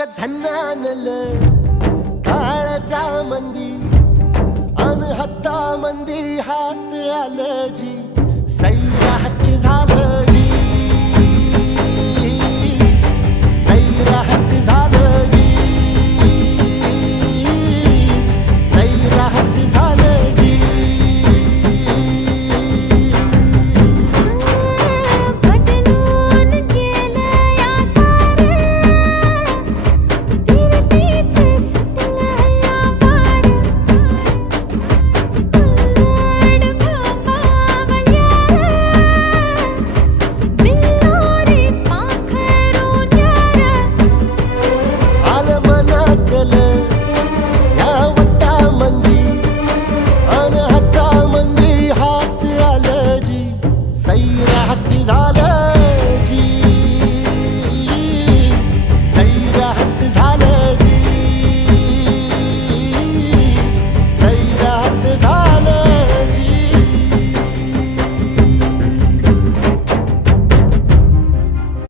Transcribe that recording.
ग झन्नानल काळजा मंदी अन हत्ता मंदी हात आलं जी सैराट झालं जी सैराट